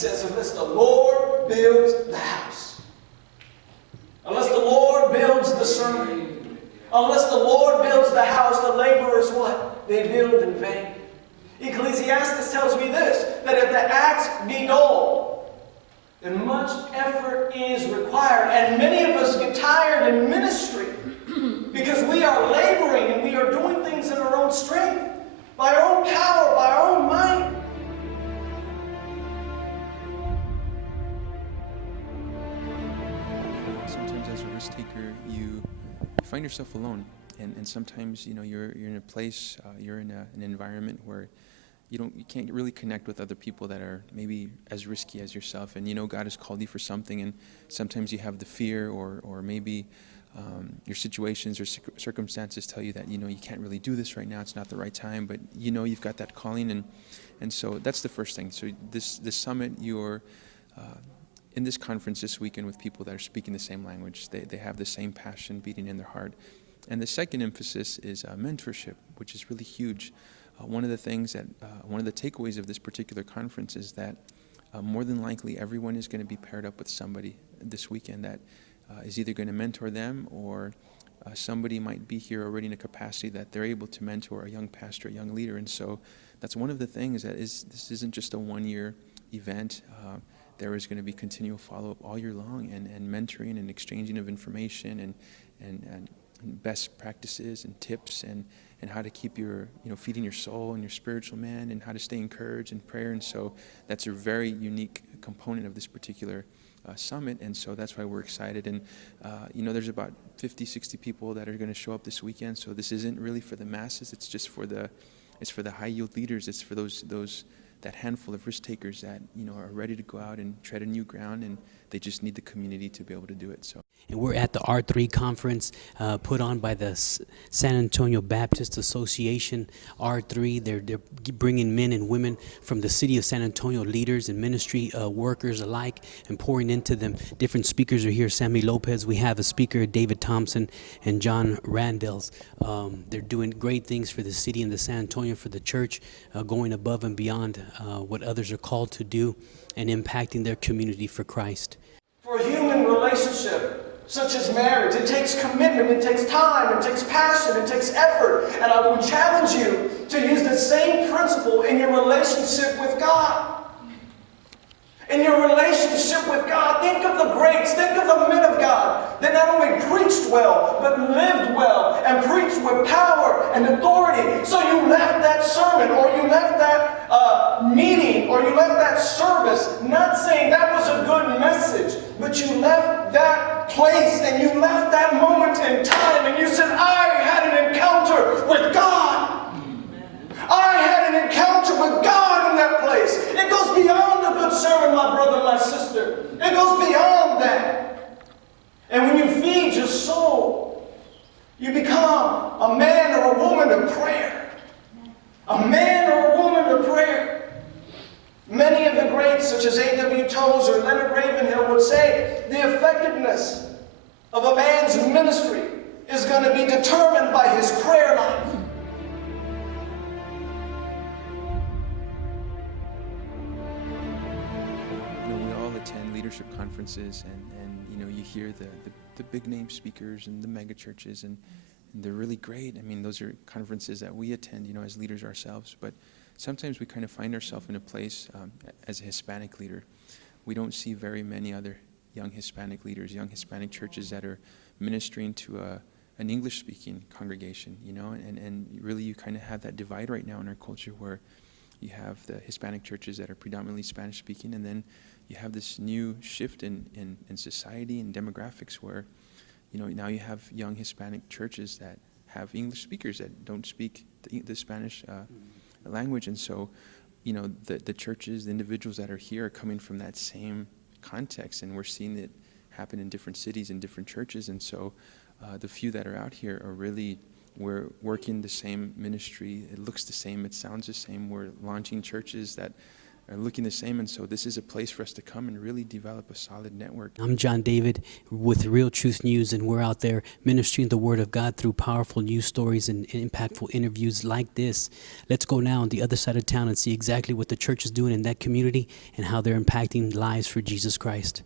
says, unless the Lord builds the house, unless the Lord builds the sermon, unless the Lord builds the house, the laborers what? They build in vain. Ecclesiastes tells me this, that if the axe be dull, then much effort is required. And many of us get tired in ministry because we are laboring and we are doing things in our own strength, by our own power, by our own might. Sometimes as a risk taker, you find yourself alone. And sometimes, you're in a place, you're in an environment where you can't really connect with other people that are maybe as risky as yourself. And God has called you for something, and sometimes you have the fear or maybe your situations or circumstances tell you that, you can't really do this right now. It's not the right time, but you've got that calling. And so that's the first thing. So this summit, you're in this conference this weekend with people that are speaking the same language. They have the same passion beating in their heart. And the second emphasis is mentorship, which is really huge. One of the things that, one of the takeaways of this particular conference is that more than likely everyone is going to be paired up with somebody this weekend that is either going to mentor them, or somebody might be here already in a capacity that they're able to mentor a young pastor, a young leader. And so that's one of the things that this isn't just a one-year event. There is going to be continual follow-up all year long, and mentoring and exchanging of information and best practices and tips and how to keep your, feeding your soul and your spiritual man, and how to stay encouraged in prayer. And so that's a very unique component of this particular summit. And so that's why we're excited. And, there's about 50, 60 people that are going to show up this weekend. So this isn't really for the masses. It's just for the high yield leaders. It's for that handful of risk takers that, are ready to go out and tread a new ground, and they just need the community to be able to do it. So. And we're at the R3 conference put on by the San Antonio Baptist Association. R3, they're bringing men and women from the city of San Antonio, leaders and ministry workers alike, and pouring into them. Different speakers are here. Sammy Lopez, we have a speaker, David Thompson, and John Randalls. They're doing great things for the city and the San Antonio, for the church, going above and beyond what others are called to do, and impacting their community for Christ. For a human relationship such as marriage, it takes commitment, it takes time, it takes passion, it takes effort. And I would challenge you to use the same principle in your relationship with God. In your relationship with God, think of the greats, think of the men of God that not only preached well, but lived well and preached with power and authority. So you left that sermon, or you left that meeting, or you left that service, not saying that was a good message, but you left that place and you left that moment in time and you said, I had an encounter with God. I had an encounter with God in that place. It goes beyond a good sermon, my brother, my sister. It goes beyond that. And when you feed your soul, you become a man or a woman of prayer. A man or a woman of prayer. Many of the greats, such as A.W. Tozer, Leonard Ravenhill, would say the effectiveness of a man's ministry is going to be determined by his prayer life. We all attend leadership conferences, and you hear the big name speakers and the mega churches, and they're really great. I mean, those are conferences that we attend, as leaders ourselves. But sometimes we kind of find ourselves in a place as a Hispanic leader. We don't see very many other young Hispanic leaders, young Hispanic churches that are ministering to an English-speaking congregation, and really you kind of have that divide right now in our culture, where you have the Hispanic churches that are predominantly Spanish-speaking, and then you have this new shift in society and demographics where, now you have young Hispanic churches that have English speakers that don't speak the Spanish language. And so, the churches, the individuals that are here are coming from that same context, and we're seeing it happen in different cities and different churches. And so the few that are out here are really, we're working the same ministry. It looks the same, it sounds the same. We're launching churches that looking the same. And so this is a place for us to come and really develop a solid network. I'm Jondavid with Real Truth News, and we're out there ministering the Word of God through powerful news stories and impactful interviews like this. Let's go now on the other side of town and see exactly what the church is doing in that community and how they're impacting lives for Jesus Christ.